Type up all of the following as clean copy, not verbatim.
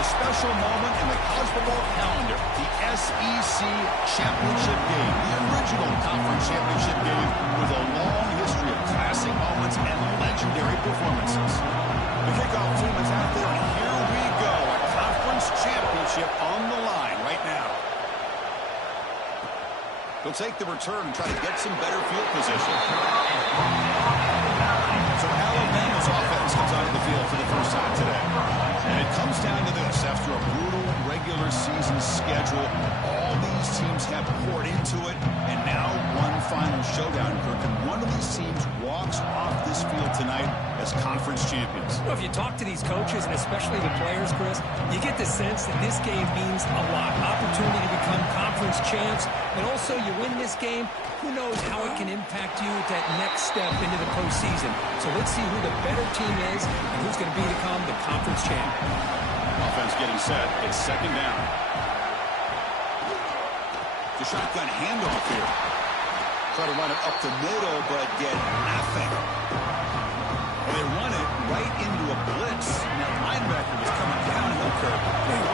a special moment in the college football calendar, the SEC Championship Game, the original conference championship game with a long history of classic moments and legendary performances. The kickoff team is out there, and here we go, a conference championship on the line right now. He'll take the return and try to get some better field position. So Alabama's offense comes out of the field for the first time today. And it comes down to this. After a brutal regular season schedule, all these teams have poured into it, and now one final showdown, Kirk. And one of these teams walks off this field tonight as conference champions. Well, if you talk to these coaches, and especially the players, Chris, you get the sense that this game means a lot. Opportunity to become conference champs, and also you win this game, who knows how it can impact you at that next step into the postseason. So let's see who the better team is and who's going to become the conference champ. Offense getting set. It's second down. The shotgun handoff here. Try to run it up the middle, but get nothing. And they run it right into a blitz. And that linebacker was coming downhill, Kirk.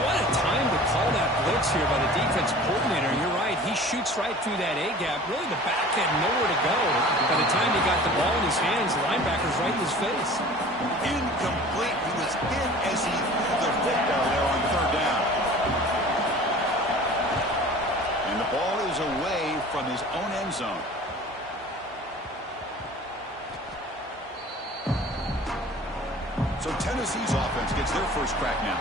What a time to call that blitz here by the defense coordinator. You're right. He shoots right through that A-gap. Really, the back had nowhere to go. By the time he got the ball in his hands, the linebacker's right in his face. Incomplete. He was in as he threw the football there on third down. And the ball is away from his own end zone. So Tennessee's offense gets their first crack now.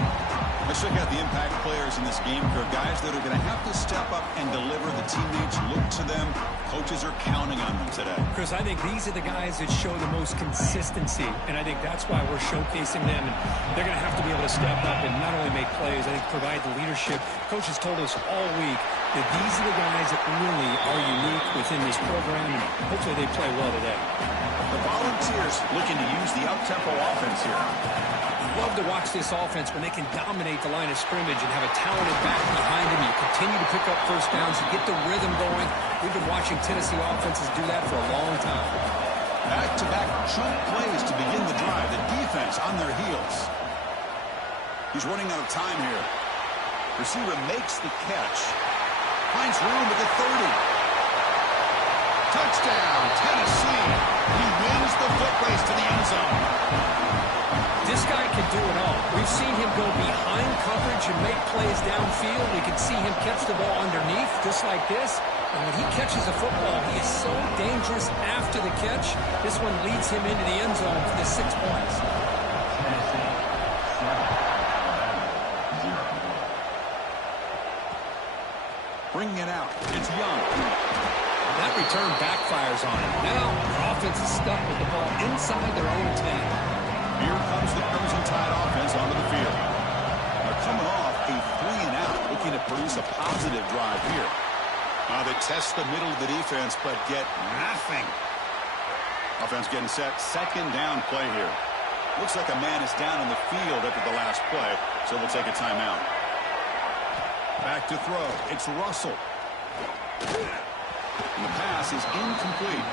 Let's check out the impact players in this game. There are guys that are going to have to step up and deliver. The teammates look to them. Coaches are counting on them today. Chris, I think these are the guys that show the most consistency, and I think that's why we're showcasing them. And they're going to have to be able to step up and not only make plays, I think provide the leadership. Coaches told us all week that these are the guys that really are unique within this program, and hopefully they play well today. The Volunteers looking to use the up-tempo offense here. Love to watch this offense when they can dominate the line of scrimmage and have a talented back behind them. You continue to pick up first downs, you get the rhythm going. We've been watching Tennessee offenses do that for a long time. Back-to-back chunk plays to begin the drive. The defense on their heels. He's running out of time here. Receiver makes the catch. Finds room at the 30. Touchdown, Tennessee. He wins the foot race to the end zone. This guy can do it all. We've seen him go behind coverage and make plays downfield. We can see him catch the ball underneath, just like this. And when he catches the football, he is so dangerous after the catch. This one leads him into the end zone for the 6 points. Bringing it out. It's Young. That return backfires on him. Now, their offense is stuck with the ball inside their own 10. Here comes the Crimson Tide offense onto the field. They're coming off a 3-and-out, looking to produce a positive drive here. They test the middle of the defense, but get nothing. Offense getting set. Second down play here. Looks like a man is down in the field after the last play, so we'll take a timeout. Back to throw. It's Russell. And the pass is incomplete.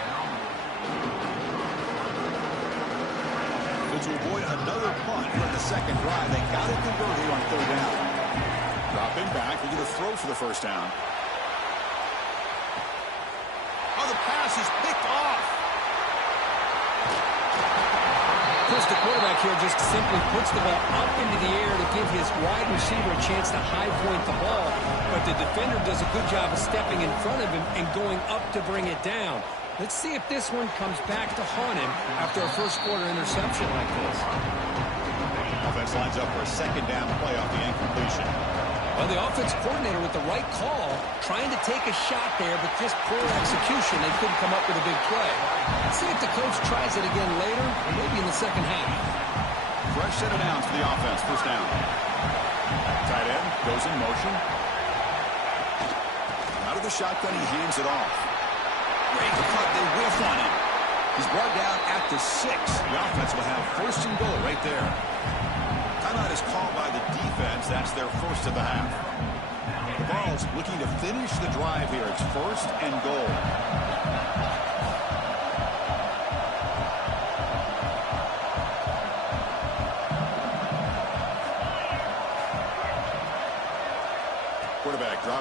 To avoid another punt here in the second drive, they got it converted here on third down. Dropping back, they're going to throw for the first down. Oh, the pass is picked off. Chris, the quarterback here just simply puts the ball up into the air to give his wide receiver a chance to high point the ball, but the defender does a good job of stepping in front of him and going up to bring it down. Let's see if this one comes back to haunt him after a first-quarter interception like this. Offense lines up for a second down play off the incompletion. Well, the offense coordinator with the right call, trying to take a shot there, but just poor execution. They couldn't come up with a big play. Let's see if the coach tries it again later, or maybe in the second half. Fresh set of downs for the offense. First down. Tight end goes in motion. Out of the shotgun, he hands it off. Great cut, they whiff on him. He's brought down at the 6. The offense will have first and goal right there. Timeout is called by the defense. That's their first of the half. The Vols looking to finish the drive here. It's first and goal.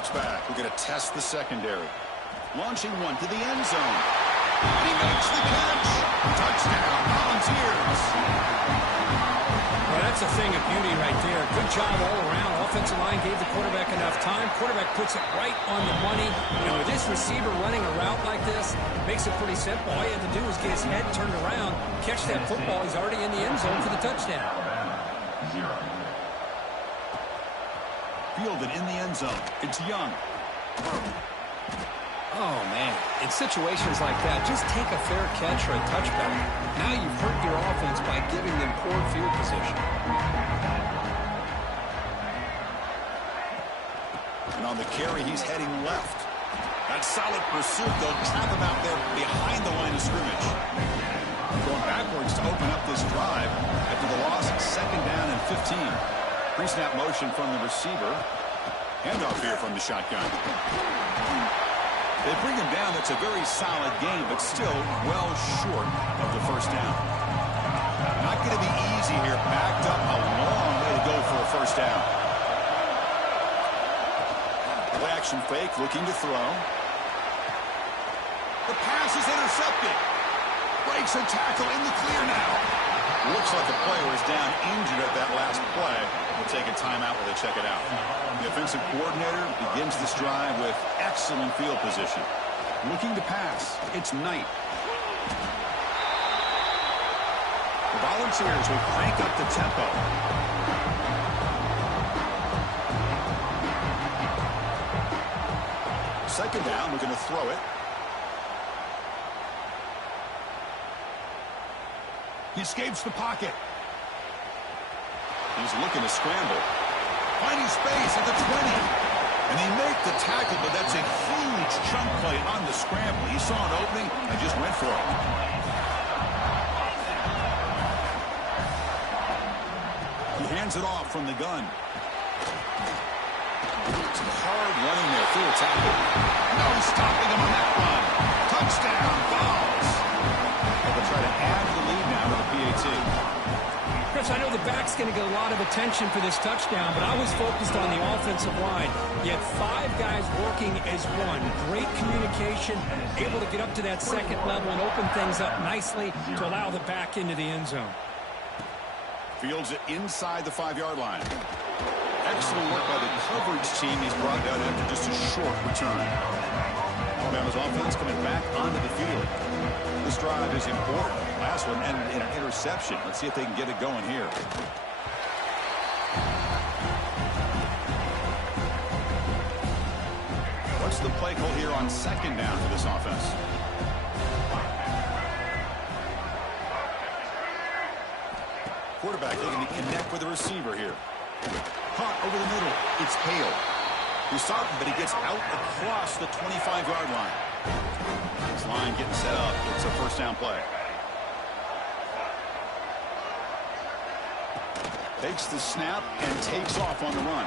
drops back. We're going to test the secondary. Launching one to the end zone. And he makes the catch. Touchdown, Volunteers. Well, that's a thing of beauty right there. Good job all around. Offensive line gave the quarterback enough time. Quarterback puts it right on the money. And with this receiver running a route like this, it makes it pretty simple. All you have to do is get his head turned around, catch that football. He's already in the end zone for the touchdown. Fielded in the end zone. It's Young. Oh, man. In situations like that, just take a fair catch or a touchback. Now you've hurt your offense by giving them poor field position. And on the carry, he's heading left. That solid pursuit, they'll trap him out there behind the line of scrimmage. Going backwards to open up this drive after the loss, 2nd down and 15. Pre-snap motion from the receiver. Handoff here from the shotgun. They bring him down. That's a very solid game, but still well short of the first down. Not going to be easy here. Backed up a long way to go for a first down. Play action fake, looking to throw. The pass is intercepted. Breaks a tackle in the clear now. Looks like the player is down injured at that last play. We'll take a timeout while they check it out. The offensive coordinator begins this drive with excellent field position. Looking to pass. It's Knight. The Volunteers will crank up the tempo. Second down, we're going to throw it. He escapes the pocket. He's looking to scramble. Finding space at the 20. And they make the tackle, but that's a huge chunk play on the scramble. He saw an opening and just went for it. He hands it off from the gun. Some hard running there through a tackle. No stopping him on that run. Touchdown, Vols. They'll try to add to the lead now with a PAT. Chris, I know the back's going to get a lot of attention for this touchdown, but I was focused on the offensive line. You had 5 guys working as one. Great communication, able to get up to that second level and open things up nicely to allow the back into the end zone. Fields it inside the 5-yard line. Excellent work by the coverage team. He's brought down after just a short return. Alabama's offense coming back onto the field. This drive is important. Last one ended in an interception. Let's see if they can get it going here. What's the play call here on 2nd down for this offense? Quarterback looking to connect with the receiver here. Caught over the middle. It's Hale. He stopped him, but he gets out across the 25-yard line. This line getting set up. It's a first down play. Takes the snap and takes off on the run.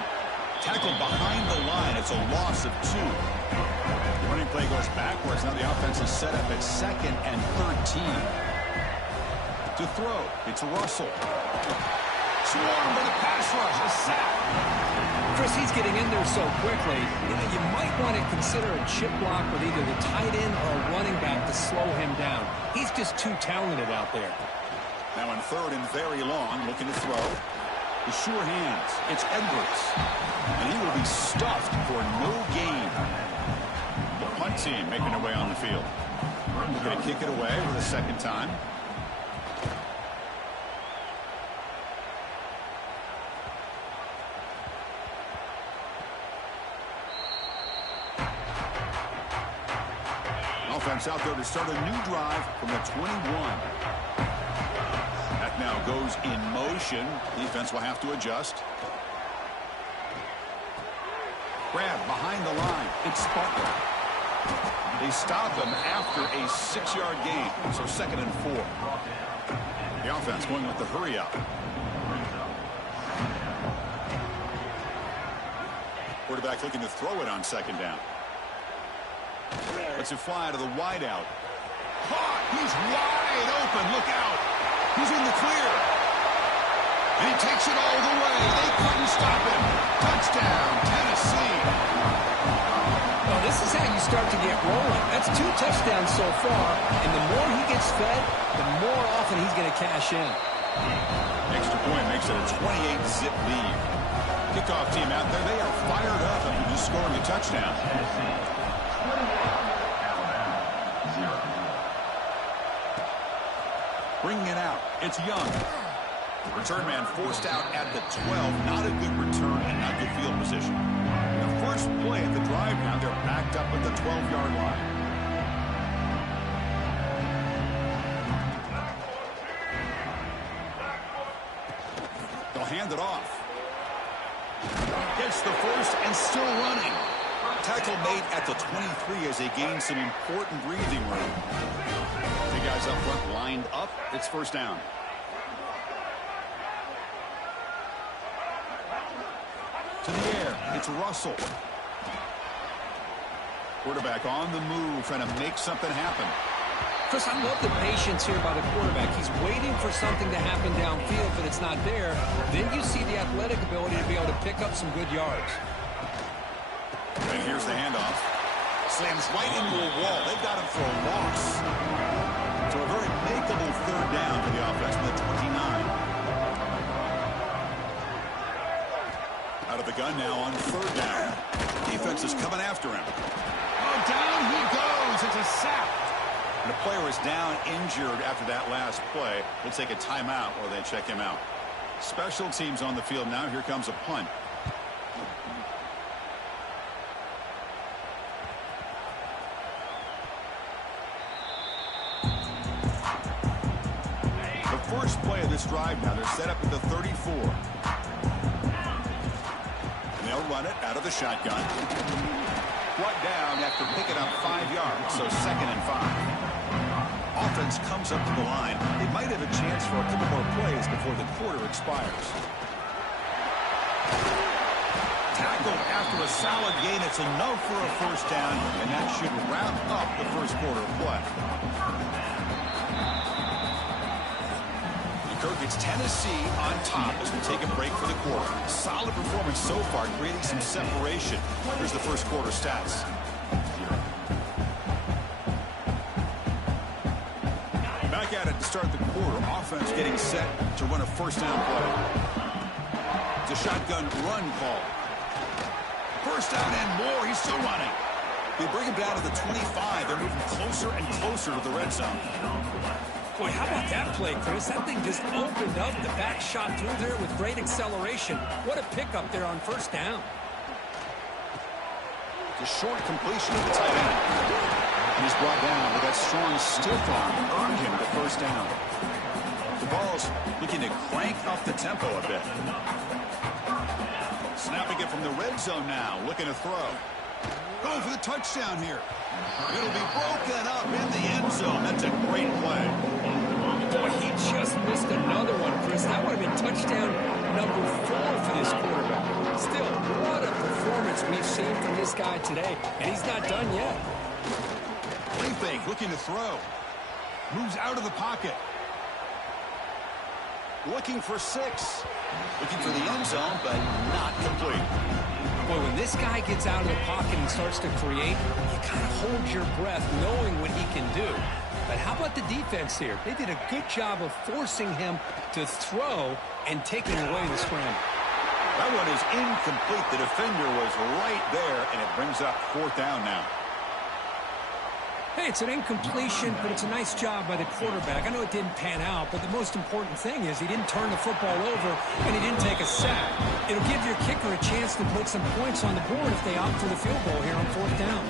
Tackled behind the line. It's a loss of 2. The running play goes backwards. Now the offense is set up at 2nd and 13. To throw, it's Russell. Swarmed by the pass rush. A sack. Chris, he's getting in there so quickly. You might want to consider a chip block with either the tight end or a running back to slow him down. He's just too talented out there. Now in 3rd and very long, looking to throw. The sure hands. It's Edwards. And he will be stuffed for no gain. The punt team making their way on the field. We're going to kick it away for the 2nd time. Offense out there to start a new drive from the 21. That now goes in motion. Defense will have to adjust. Grab behind the line. It's Butler. They stop him after a 6-yard gain. So 2nd and 4. The offense going with the hurry up. Quarterback looking to throw it on 2nd down. Lets it fly to the wideout. Caught! He's wide open. Look out! He's in the clear. And he takes it all the way. They couldn't stop him. Touchdown, Tennessee. Well, this is how you start to get rolling. That's 2 touchdowns so far, and the more he gets fed, the more often he's going to cash in. Extra point makes it a 28-zip lead. Kickoff team out there, they are fired up after just scoring a touchdown. Bringing it out, it's Young. Return man forced out at the 12. Not a good return and not good field position. The first play at the drive now, they're backed up at the 12-yard line. They'll hand it off. Gets the first and still running. Tackle made at the 23 as they gain some important breathing room. The guys up front lined up. It's first down. To the air, it's Russell. Quarterback on the move, trying to make something happen. Chris, I love the patience here by the quarterback. He's waiting for something to happen downfield, but it's not there. Then you see the athletic ability to be able to pick up some good yards. And here's the handoff. Slams right into a wall. They've got him for a loss. So a very makeable third down for the offense from the 29. Out of the gun now on third down. Defense is coming after him. Oh, down he goes. It's a sack. And the player is down injured after that last play. We'll take a timeout while they check him out. Special teams on the field now. Here comes a punt. The first play of this drive now, they're set up at the 34. They'll run it out of the shotgun. Brought down after picking up 5 yards, so 2nd and 5. Offense comes up to the line. They might have a chance for a couple more plays before the quarter expires. Tackled after a solid gain. It's enough for a first down, and that should wrap up the first quarter of play. Kirk, it's Tennessee on top as we take a break for the quarter. Solid performance so far, creating some separation. Here's the first quarter stats. Back at it to start the quarter. Offense getting set to run a first down play. It's a shotgun run call. First down and more. He's still running. They bring him down to the 25. They're moving closer and closer to the red zone. Boy, how about that play, Chris? That thing just opened up. The back shot through there with great acceleration. What a pickup there on first down. The short completion of the tight end. He's brought down, but that strong stiff arm earned him the first down. The ball's looking to crank up the tempo a bit. Snapping it from the red zone now, looking to throw. Going for the touchdown here. It'll be broken up in the end zone. That's a great play. Boy, he just missed another one, Chris. That would have been touchdown number 4 for this quarterback. Still, what a performance we've seen from this guy today, and he's not done yet. Play fake, looking to throw. Moves out of the pocket. Looking for 6. Looking for the end zone, but not complete. Boy, when this guy gets out of the pocket and starts to create, you kind of hold your breath knowing what he can do. But how about the defense here? They did a good job of forcing him to throw and taking away the scramble. That one is incomplete. The defender was right there, and it brings up 4th down now. Hey, it's an incompletion, but it's a nice job by the quarterback. I know it didn't pan out, but the most important thing is he didn't turn the football over and he didn't take a sack. It'll give your kicker a chance to put some points on the board if they opt for the field goal here on 4th down.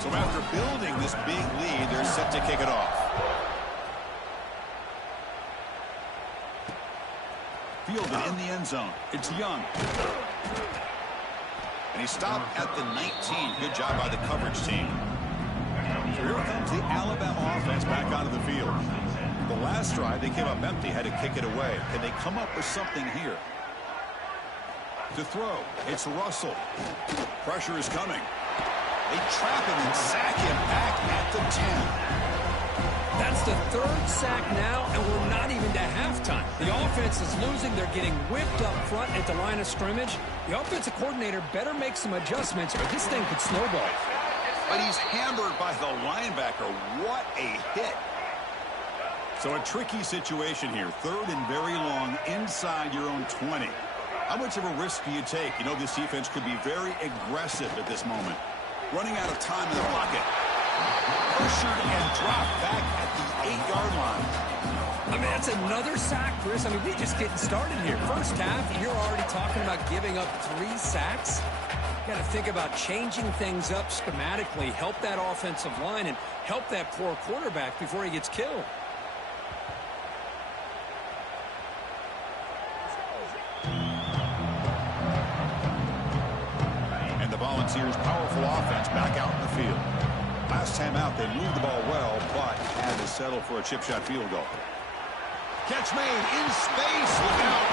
So after building this big lead, they're set to kick it off. Fielded in the end zone. It's Young. And he stopped at the 19. Good job by the coverage team. So here comes the Alabama offense back onto the field. The last drive, they came up empty, had to kick it away. Can they come up with something here? To throw, it's Russell. Pressure is coming. They trap him and sack him back at the 10. That's Just a third sack now, and we're not even to halftime. The offense is losing. They're getting whipped up front at the line of scrimmage. The offensive coordinator better make some adjustments, or this thing could snowball. But he's hammered by the linebacker. What a hit. So a tricky situation here. Third and very long inside your own 20. How much of a risk do you take? You know, this defense could be very aggressive at this moment. Running out of time in the pocket. Pressured and dropped back at the 8-yard line. I mean, that's another sack, Chris. I mean, we're just getting started here. First half, you're already talking about giving up 3 sacks. You got to think about changing things up schematically, help that offensive line, and help that poor quarterback before he gets killed. And the Volunteers' powerful offense back out in the field. Last time out, they moved the ball well, but had to settle for a chip shot field goal. Catch made in space. Look out.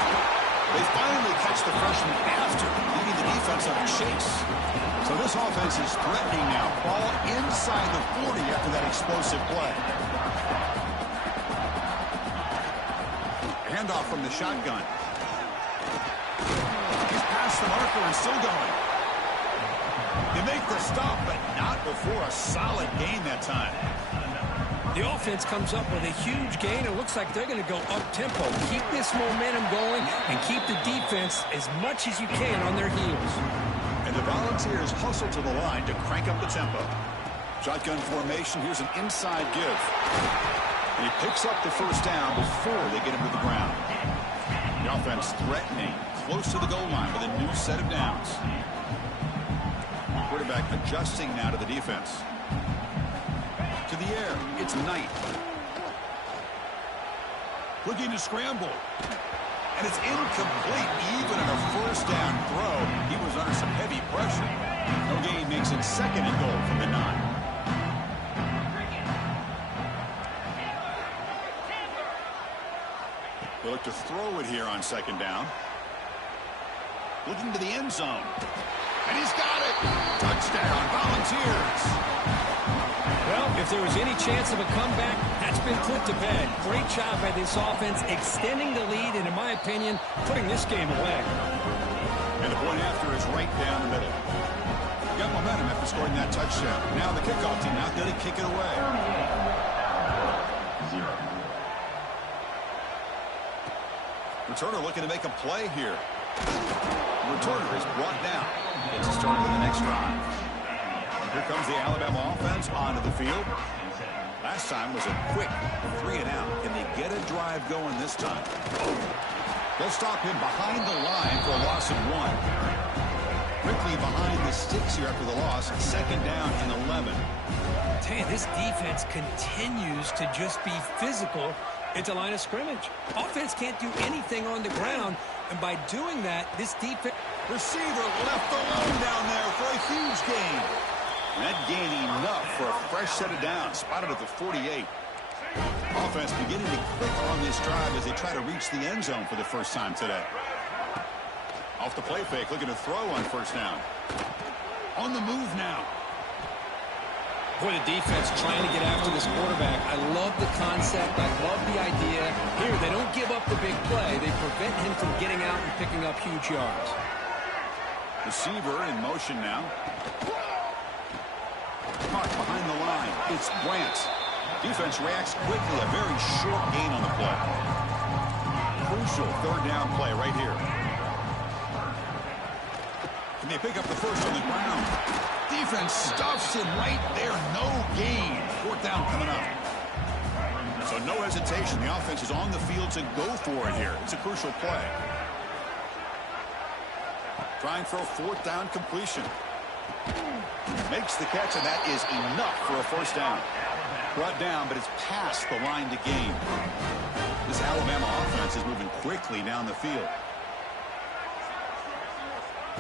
They finally catch the freshman after leading the defense on a chase. So this offense is threatening now. Ball inside the 40 after that explosive play. Handoff from the shotgun. He's past the marker and still going. They make the stop, but not before a solid gain that time. The offense comes up with a huge gain. It looks like they're going to go up-tempo. Keep this momentum going and keep the defense as much as you can on their heels. And the Volunteers hustle to the line to crank up the tempo. Shotgun formation. Here's an inside give. And he picks up the first down before they get him to the ground. The offense threatening close to the goal line with a new set of downs. Quarterback adjusting now to the defense. To the air, it's Knight. Looking to scramble. And it's incomplete. Even on a first down throw, he was under some heavy pressure. No gain makes it second and goal from the 9. They look to throw it here on second down. Looking to the end zone. And he's got it. Touchdown, Volunteers. Well, if there was any chance of a comeback, that's been put to bed. Great job by this offense extending the lead and, in my opinion, putting this game away. And the point after is right down the middle. Got momentum after scoring that touchdown. Now the kickoff team out there to kick it away. Returner looking to make a play here. Returner is brought down. Gets us started with the next drive. Here comes the Alabama offense onto the field. Last time was a quick 3 and out. Can they get a drive going this time? They'll stop him behind the line for a loss of 1. Quickly behind the sticks here after the loss. Second down and 11. Man, this defense continues to just be physical at the line of scrimmage. Offense can't do anything on the ground, and by doing that, this defense... Receiver left alone down there for a huge gain. And that gain enough for a fresh set of downs. Spotted at the 48. Offense beginning to click on this drive as they try to reach the end zone for the first time today. Off the play fake, looking to throw on first down. On the move now. Boy, the defense trying to get after this quarterback. I love the concept. I love the idea. Here, they don't give up the big play. They prevent him from getting out and picking up huge yards. Receiver in motion now. Caught behind the line. It's Brant. Defense reacts quickly. A very short gain on the play. Crucial third down play right here. Can they pick up the first on the ground? Defense stuffs him right there. No gain. Fourth down coming up. So no hesitation. The offense is on the field to go for it here. It's a crucial play. Trying for a fourth down completion. Makes the catch, and that is enough for a first down. Brought down, but it's past the line to gain. This Alabama offense is moving quickly down the field.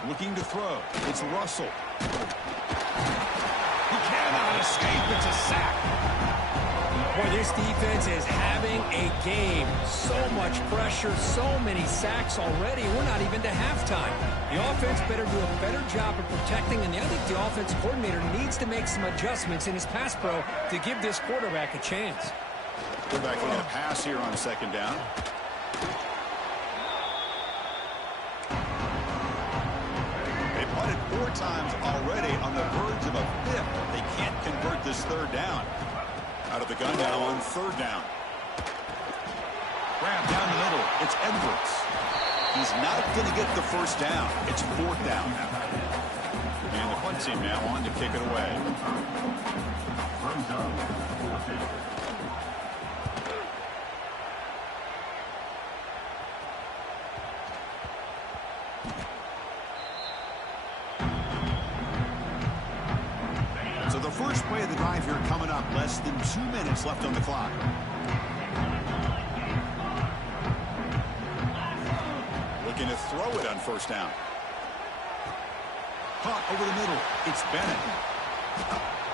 Looking to throw. It's Russell. He cannot escape. It's a sack. Boy, this defense is having a game. So much pressure, so many sacks already. We're not even to halftime. The offense better do a better job of protecting, and I think the offensive coordinator needs to make some adjustments in his pass pro to give this quarterback a chance. Quarterback looking to pass here on second down. They punted 4 times already, on the verge of a 5th. They can't convert this third down. Out of the gun now on third down. Grab down the middle. It's Edwards. He's not going to get the first down. It's 4th down. And the punt team now on to kick it away. So the first play of the drive here coming up. Less than 2 minutes left on the clock. Looking to throw it on first down. Caught over the middle. It's Bennett.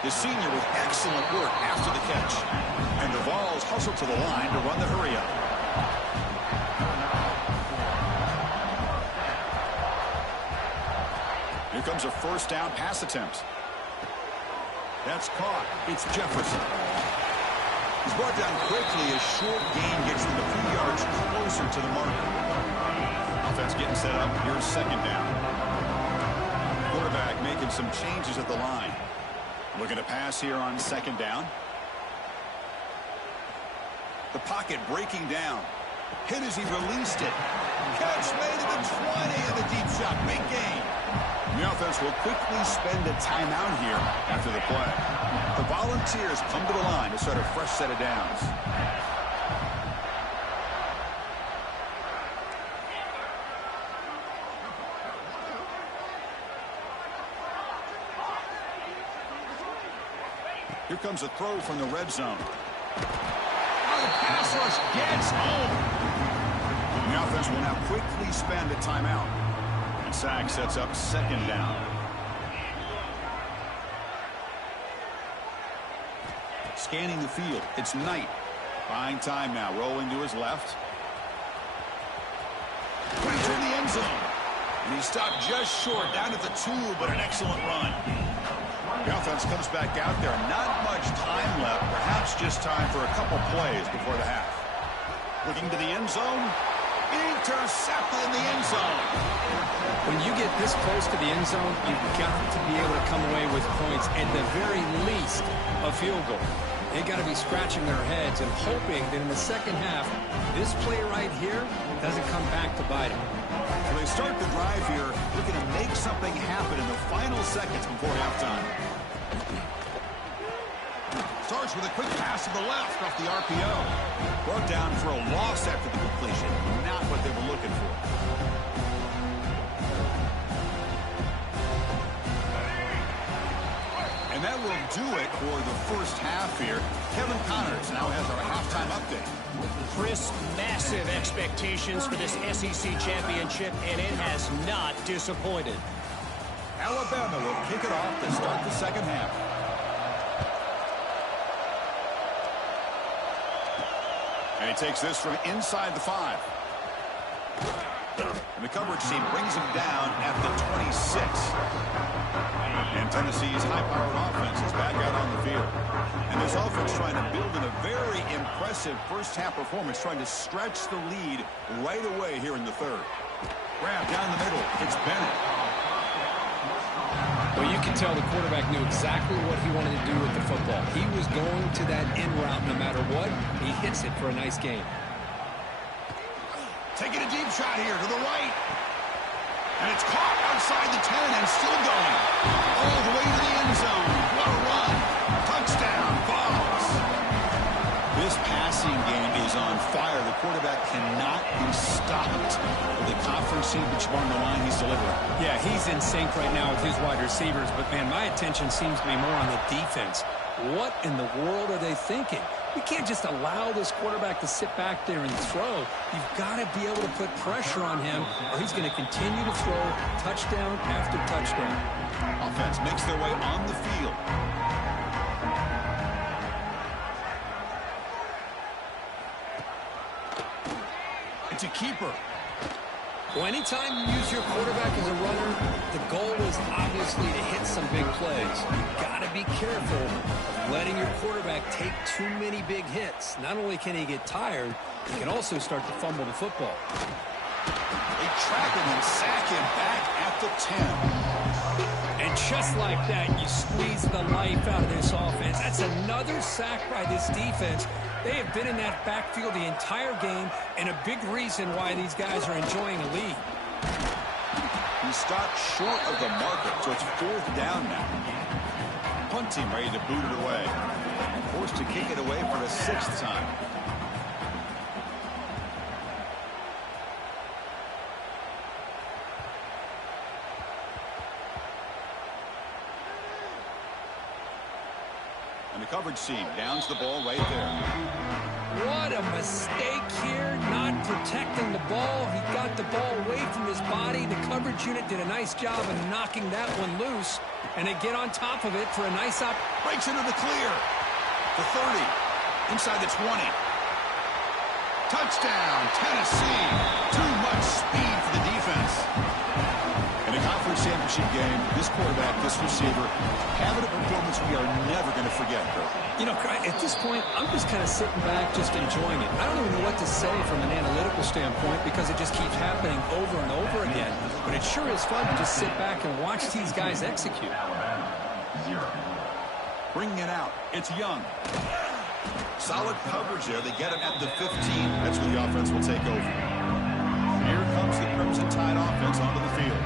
The senior with excellent work after the catch. And the Vols hustle to the line to run the hurry up. Here comes a first down pass attempt. That's caught. It's Jefferson. He's brought down quickly. A short gain gets them a few yards closer to the marker. Offense getting set up. Here's second down. Quarterback making some changes at the line. Looking to pass here on second down. The pocket breaking down. Hit as he released it. Catch made at the 20 and the deep shot. Big gain. The offense will quickly spend a timeout here after the play. The Volunteers come to the line to start a fresh set of downs. Here comes a throw from the red zone. Oh, the pass rush gets home. The offense will now quickly spend a timeout. And Sack sets up second down. Scanning the field. It's Knight. Buying time now. Rolling to his left. Putting through the end zone. And he stopped just short. Down at the 2, but an excellent run. The offense comes back out there. Not much time left. Perhaps just time for a couple plays before the half. Looking to the end zone. Intercepted in the end zone. When you get this close to the end zone, you've got to be able to come away with points, at the very least a field goal. They've got to be scratching their heads and hoping that in the second half, this play right here doesn't come back to bite them. So they start the drive here, looking to make something happen in the final seconds before halftime. Starts with a quick pass to the left off the RPO. Brought down for a loss after the completion. Not what they were looking for. And that will do it for the first half here. Kevin Connors now has our halftime update. Chris, massive expectations for this SEC championship, and it has not disappointed. Alabama will kick it off to start the second half. And he takes this from inside the 5. And the coverage team brings him down at the 26. And Tennessee's high-powered offense is back out on the field. And this offense trying to build in a very impressive first-half performance, trying to stretch the lead right away here in the third. Grab down the middle. It's Bennett. Well, you can tell the quarterback knew exactly what he wanted to do with the football. He was going to that in route no matter what. He hits it for a nice gain. Taking a deep shot here to the right. And it's caught outside the 10 and still going. All the way to the end zone. What a run. Touchdown, Vols. This passing game is on fire. The quarterback cannot be stopped. With the conference championship on the line, he's delivering. Yeah, he's in sync right now with his wide receivers, but, man, my attention seems to be more on the defense. What in the world are they thinking? You can't just allow this quarterback to sit back there and throw. You've got to be able to put pressure on him, or he's going to continue to throw touchdown after touchdown. Offense makes their way on the field. It's a keeper. Well, anytime you use your quarterback as a runner, the goal is obviously to hit some big plays. You've got to be careful of Letting your quarterback take too many big hits. Not only can he get tired, he can also start to fumble the football. They trap him and sack him back at the 10. And just like that, you squeeze the life out of this offense. That's another sack by this defense. They have been in that backfield the entire game, and a big reason why these guys are enjoying a lead. He stopped short of the marker, so it's 4th down now. Punt team ready to boot it away. Forced to kick it away for the 6th time. And the coverage team downs the ball right there. What a mistake here, not protecting the ball. He got the ball away from his body. The coverage unit did a nice job of knocking that one loose. And they get on top of it for a nice up. Breaks into the clear. The 30. Inside the 20. Touchdown, Tennessee. Too much speed for the defense. In a conference championship game, this quarterback, this receiver, having a performance we are never going to forget, Kurt. You know, at this point, I'm just kind of sitting back, just enjoying it. I don't even know what to say from an analytical standpoint because it just keeps happening over and over again. But it sure is fun to just sit back and watch these guys execute. Bringing it out. It's Young. Solid coverage there. They get him at the 15. That's where the offense will take over. Here comes the Crimson Tide offense onto the field.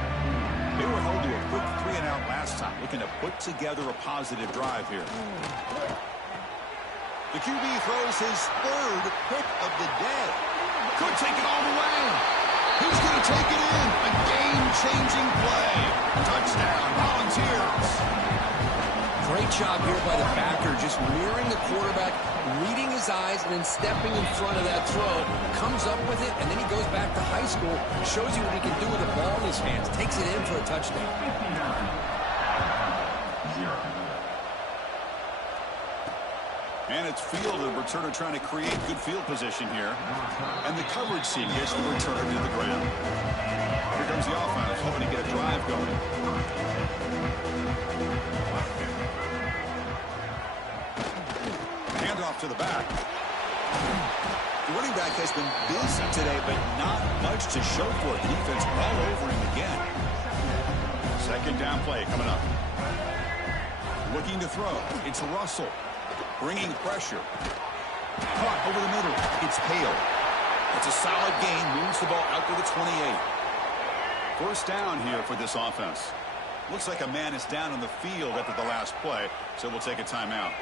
They were held to a quick 3-and-out last time, looking to put together a positive drive here. The QB throws his 3rd pick of the day. Could take it all the way. Who's going to take it in? A game-changing play. Touchdown, Volunteers. Great job here by the backer, just mirroring the quarterback, reading his eyes, and then stepping in front of that throw. Comes up with it, and then he goes back to high school, shows you what he can do with the ball in his hands, takes it in for a touchdown. And it's field, the returner trying to create good field position here. And the coverage team gets the returner to the ground. Here comes the offense, hoping to get a drive going. Handoff to the back. The running back has been busy today, but not much to show for it. The defense all over him again. 2nd down play coming up. Looking to throw. It's Russell. Bringing pressure. Caught over the middle. It's Hale. It's a solid gain. Moves the ball out to the 28. 1st down here for this offense. Looks like a man is down on the field after the last play, so we'll take a timeout.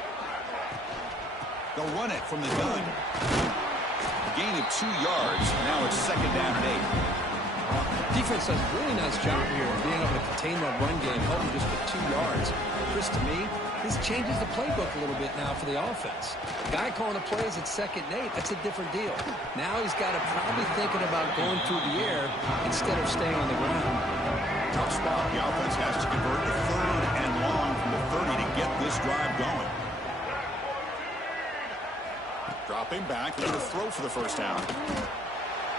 They'll run it from the gun. A gain of 2 yards. Now it's 2nd down and 8. Defense does a really nice job here of being able to contain that run game, helping just with 2 yards. Chris, to me, this changes the playbook a little bit now for the offense. The guy calling the plays at 2nd and 8, that's a different deal. Now he's got to probably thinking about going through the air instead of staying on the ground. Tough spot. The offense has to convert to 3rd and long from the 30 to get this drive going. Dropping back, looking to throw for the 1st down.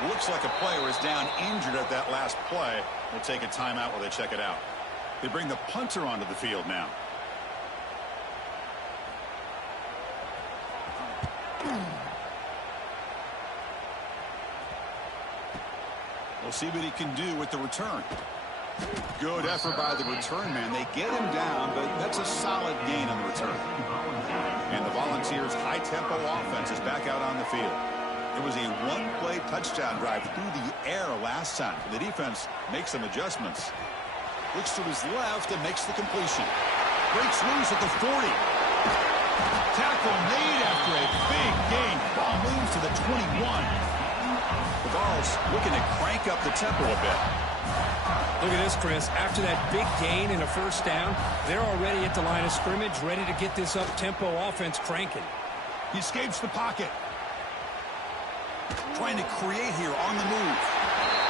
Looks like a player is down injured at that last play. We'll take a timeout while they check it out. They bring the punter onto the field now. We'll see what he can do with the return. Good effort by the return man. They get him down, but that's a solid gain on the return. And the Volunteers' high-tempo offense is back out on the field. It was a 1-play touchdown drive through the air last time. The defense makes some adjustments. Looks to his left and makes the completion. Breaks loose at the 40. Tackle made after a big gain. Ball moves to the 21. The Vols looking to crank up the tempo a bit. Look at this, Chris. After that big gain and a 1st down, they're already at the line of scrimmage, ready to get this up-tempo offense cranking. He escapes the pocket. Trying to create here on the move.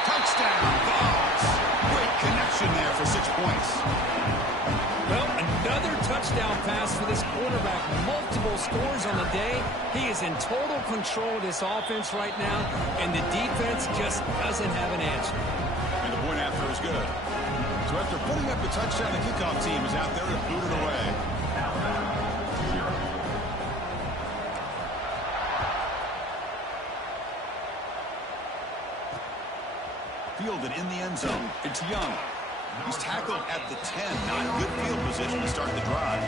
Touchdown, Vols. Great connection there for 6 points. Well, another touchdown pass for this quarterback. Multiple scores on the day. He is in total control of this offense right now, and the defense just doesn't have an answer. And the point after is good. So after putting up the touchdown, the kickoff team is out there to boot it away. fielded in the end zone. It's Young. He's tackled at the 10. Not a good field position to start the drive.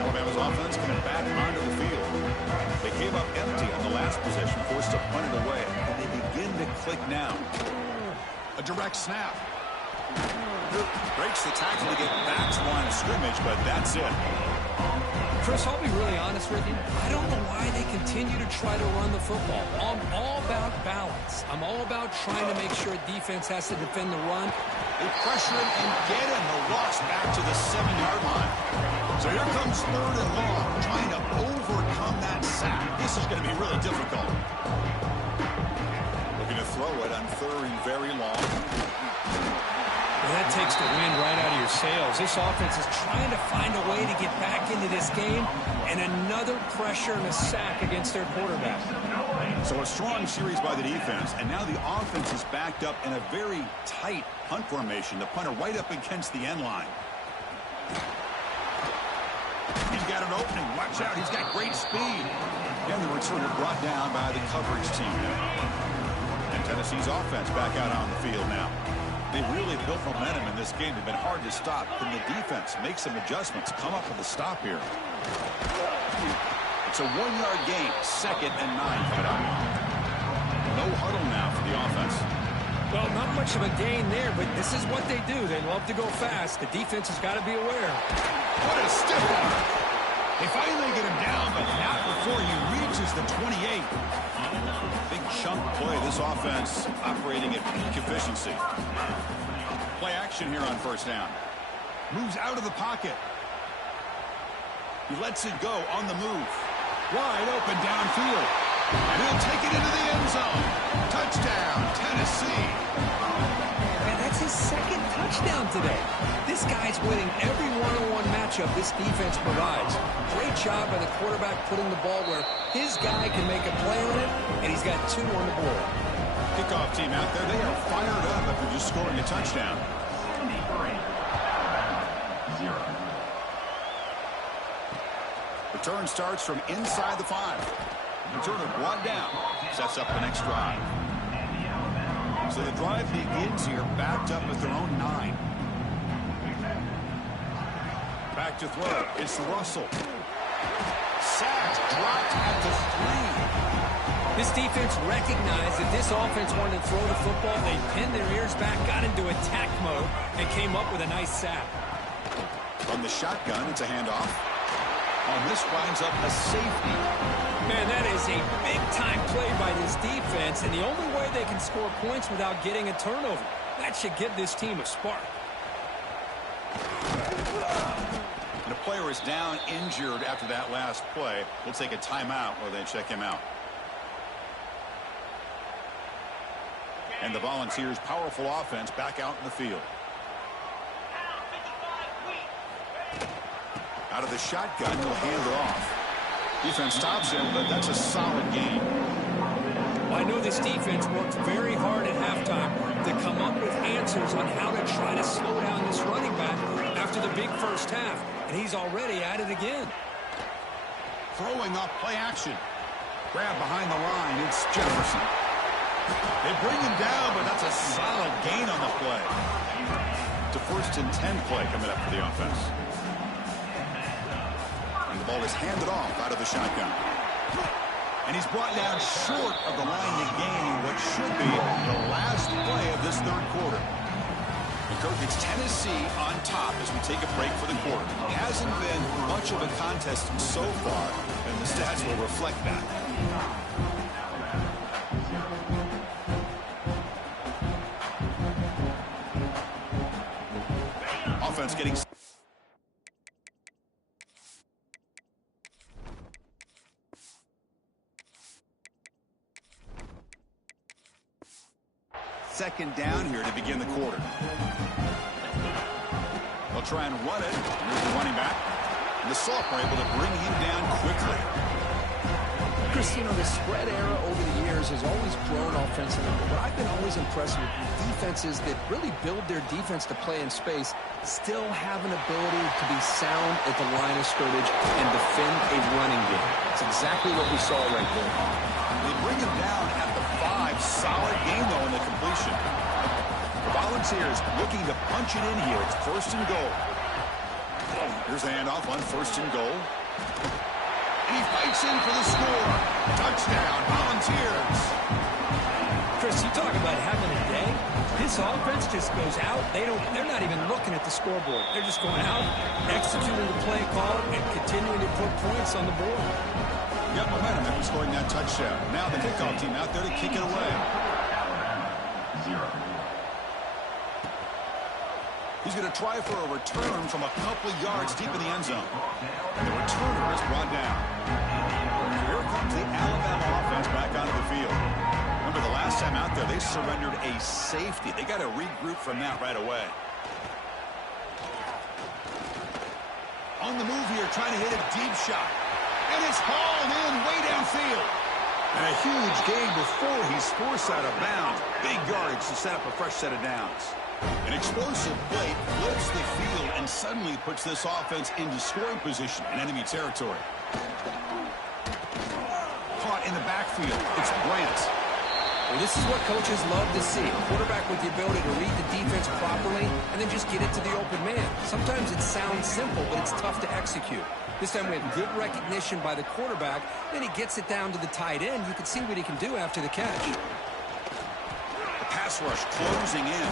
Alabama's offense coming back onto the field. They came up empty on the last possession, forced to punt it away. And they begin to click now. A direct snap. Breaks the tackle to get back to the line of scrimmage, but that's it. Chris, I'll be really honest with you. I don't know why they continue to try to run the football. I'm all about balance. I'm all about trying to make sure defense has to defend the run. They pressure him and get him. The loss back to the 7-yard line. So here comes 3rd and long, trying to overcome that sack. This is going to be really difficult. Looking to throw it on 3rd and very long. Well, that takes the wind right out of your sails. This offense is trying to find a way to get back into this game, and another pressure and a sack against their quarterback. So a strong series by the defense, and now the offense is backed up in a very tight punt formation. The punter right up against the end line. He's got an opening. Watch out. He's got great speed. And the returner brought down by the coverage team. And Tennessee's offense back out on the field now. They've really built momentum in this game. They've been hard to stop. Can the defense make some adjustments? Come up with a stop here. It's a 1-yard gain. 2nd and 9 coming up. No huddle now for the offense. Well, not much of a gain there, but this is what they do. They love to go fast. The defense has got to be aware. What a stiff arm. They finally get him down, but not before he reaches the 28. Big chunk play. This offense operating at peak efficiency. Play action here on 1st down. Moves out of the pocket. He lets it go on the move. Wide open downfield. And he'll take it into the end zone. Touchdown, Tennessee. And that's his 2nd touchdown today. This guy's winning every one-on-one matchup this defense provides. Great job by the quarterback putting the ball where his guy can make a play on it, and he's got 2 on the board. Kickoff team out there, they are fired up after just scoring a touchdown. Return starts from inside the 5. Returner brought down, sets up the next drive. So the drive begins here, backed up at their own 9. Back to throw. It's Russell. Sacked, dropped at the 3. This defense recognized that this offense wanted to throw the football. They pinned their ears back, got into attack mode, and came up with a nice sack. From the shotgun, it's a handoff. And this winds up a safety. Man, that is a big-time play by this defense, and the only way they can score points without getting a turnover. That should give this team a spark. And a player is down injured after that last play. We'll take a timeout while they check him out. And the Volunteers' powerful offense back out in the field. Out of the shotgun, he'll hand it off. Defense stops him, but that's a solid game. Well, I know this defense worked very hard at halftime to come up with answers on how to try to slow down this running back after the big first half, and he's already at it again. Throwing off play action. Grab behind the line, it's Jefferson. They bring him down, but that's a solid gain on the play. It's a 1st and 10 play coming up for the offense. The ball is handed off out of the shotgun. And he's brought down short of the line to gain what should be the last play of this 3rd quarter. It's Tennessee on top as we take a break for the quarter. It hasn't been much of a contest so far, and the stats will reflect that. Offense getting... Second down here to begin the quarter. They'll try and run it. Here's the running back. And the Sophomore able to bring him down quickly. Chris, you know, the spread era over the years has always grown offensively, but I've been always impressed with defenses that really build their defense to play in space, still have an ability to be sound at the line of scrimmage and defend a running game. That's exactly what we saw right there. They bring him down at the 5. Solid game, though, in the completion. The Volunteers looking to punch it in here. It's 1st and goal. Here's the handoff on 1st and goal. And he fights in for the score. Touchdown, Volunteers. Chris, you talk about having a day. This offense just goes out. They're not even looking at the scoreboard. They're just going out, executing the play call, and continuing to put points on the board. Got momentum after scoring that touchdown. Now the kickoff team out there to kick it away. He's going to try for a return from a couple of yards deep in the end zone. And the returner is brought down. Here comes the Alabama offense back onto the field. Remember, the last time out there, they surrendered a safety. They got to regroup from that right away. On the move here, trying to hit a deep shot. And it's hauled in way downfield. And a huge gain before he's forced out of bounds. Big yardage to set up a fresh set of downs. An explosive play flips the field and suddenly puts this offense into scoring position in enemy territory. Caught in the backfield. It's Grant. Well, this is what coaches love to see. A quarterback with the ability to read the defense properly and then just get it to the open man. Sometimes it sounds simple, but it's tough to execute. This time we have good recognition by the quarterback. Then he gets it down to the tight end. You can see what he can do after the catch. The pass rush closing in.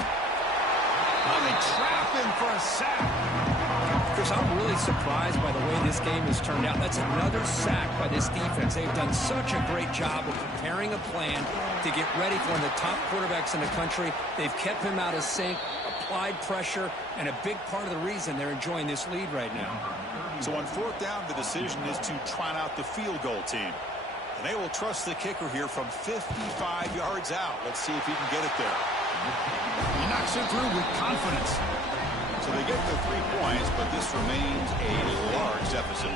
Oh, they trap him for a sack. Chris, I'm really surprised by the way this game has turned out. That's another sack by this defense. They've done such a great job of preparing a plan to get ready for one of the top quarterbacks in the country. They've kept him out of sync, applied pressure, and a big part of the reason they're enjoying this lead right now. So on 4th down, the decision is to trot out the field goal team. And they will trust the kicker here from 55 yards out. Let's see if he can get it there. He knocks it through with confidence. So they get the 3 points, but this remains a large deficit.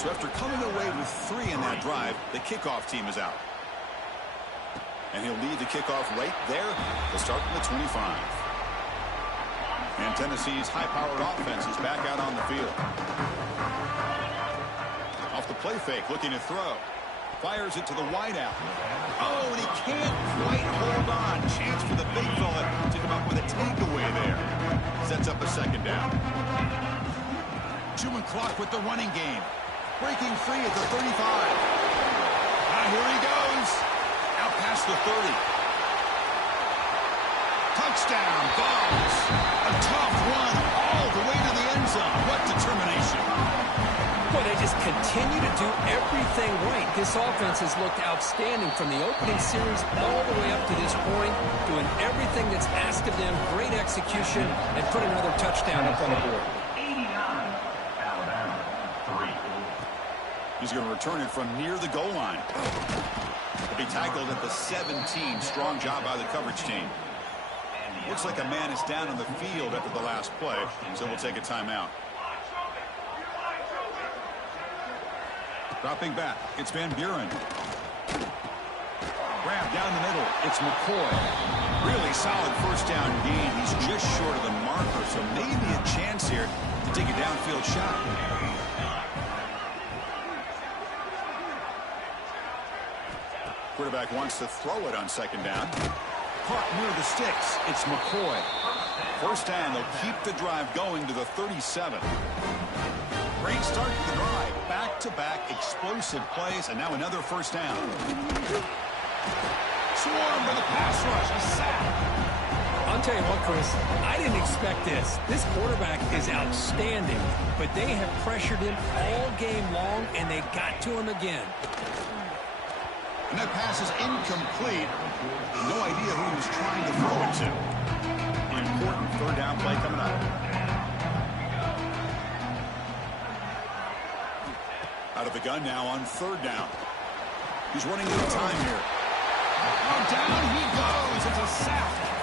So after coming away with 3 in that drive, the kickoff team is out. And he'll lead the kickoff right there to start from the 25. And Tennessee's high-powered offense is back out on the field. Off the play fake, looking to throw. Fires it to the wideout. Oh, and he can't quite hold on. Chance for the big fella to come up with a takeaway there. Sets up a 2nd down. Chewing clock with the running game. Breaking free at the 35. Here he goes. Out past the 30. Touchdown, Vols. A tough run all the way to the end zone. What determination. Boy, they just continue to do everything right. This offense has looked outstanding from the opening series all the way up to this point, doing everything that's asked of them, great execution, and put another touchdown up on the board. 89, Alabama, 3. He's going to return it from near the goal line. He tackled at the 17. Strong job by the coverage team. Looks like a man is down on the field after the last play, so we'll take a timeout. Dropping back, it's Van Buren. Grab down the middle, it's McCoy. Really solid 1st down gain. He's just short of the marker, so maybe a chance here to take a downfield shot. Quarterback wants to throw it on 2nd down. Caught near the sticks, it's McCoy. 1st down, they'll keep the drive going to the 37. Great start to the drive. Back-to-back explosive plays, and now another 1st down. Swarmed by the pass rush. A sack. I'll tell you what, Chris, I didn't expect this. This quarterback is outstanding, but they have pressured him all game long, and they got to him again. And that pass is incomplete. No idea who he was trying to throw it to. Important 3rd down play coming up. Out of the gun now on 3rd down. He's running out of time here. Oh, down he goes. It's a sack.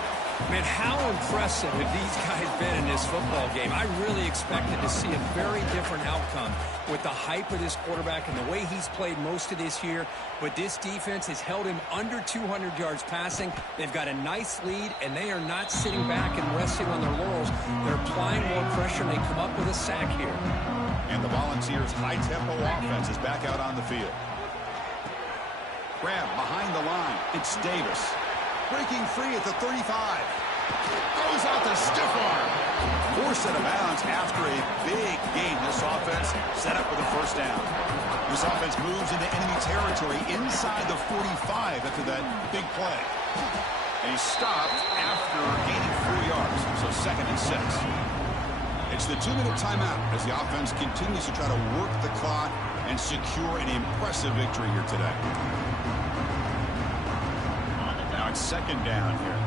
Man, how impressive have these guys been in this football game? I really expected to see a very different outcome with the hype of this quarterback and the way he's played most of this year. But this defense has held him under 200 yards passing. They've got a nice lead, and they are not sitting back and resting on their laurels. They're applying more pressure, and they come up with a sack here. And the Volunteers' high-tempo offense is back out on the field. Grab behind the line. It's Davis. Breaking free at the 35. Goes out the stiff arm. Forced out of bounds after a big gain. This offense set up for the first down. This offense moves into enemy territory inside the 45 after that big play. And he stopped after gaining 4 yards. So 2nd and 6. It's the 2-minute timeout as the offense continues to try to work the clock and secure an impressive victory here today. Now it's 2nd down here.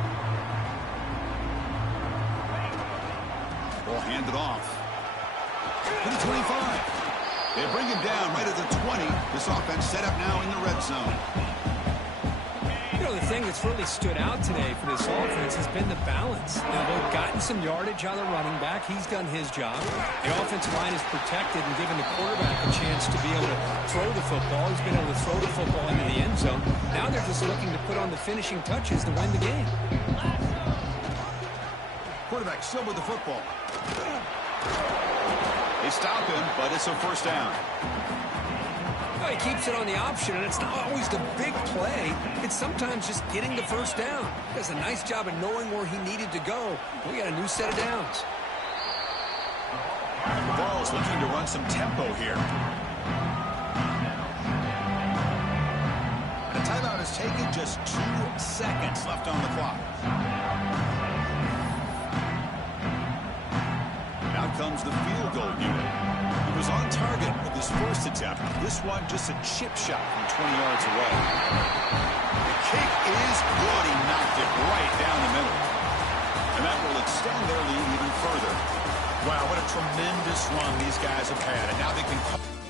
Ball handed off. To the 25. They bring him down right at the 20. This offense set up now in the red zone. You know, the thing that's really stood out today for this offense has been the balance. You know, they've gotten some yardage out of the running back. He's done his job. The offensive line is protected and given the quarterback a chance to be able to throw the football. He's been able to throw the football into the end zone. Now they're just looking to put on the finishing touches to win the game. Quarterback still with the football. They stop him, but it's a first down. Well, he keeps it on the option, and it's not always the big play. It's sometimes just getting the first down. He does a nice job of knowing where he needed to go. We got a new set of downs. The Vols looking to run some tempo here. The timeout is taken, just 2 seconds left on the clock. Out comes the field goal unit. He was on target with his first attempt. This one just a chip shot from 20 yards away. The kick is good. He knocked it right down the middle. And that will extend their lead even further. Wow, what a tremendous run these guys have had. And now they can...